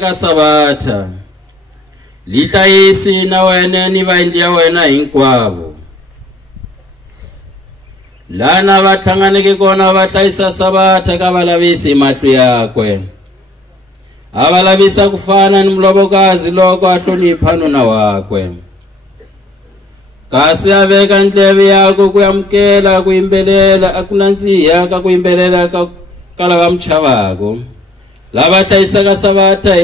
ka Sabatha lihlayisi na wena ni vaendli ya wena hinkwavo lana va thlanganeke kona va hlayisa Sabatha ka valavisi mahlo yakwe a valavisa ku fana ni mulovokazi loko a hlonipha nuna wakwe kasi a veka ndleve yakwe ku amukela ku yimbelela a ku nandziha ka ku yimbelela ka lava muchavako lava hlayisaka Sabatha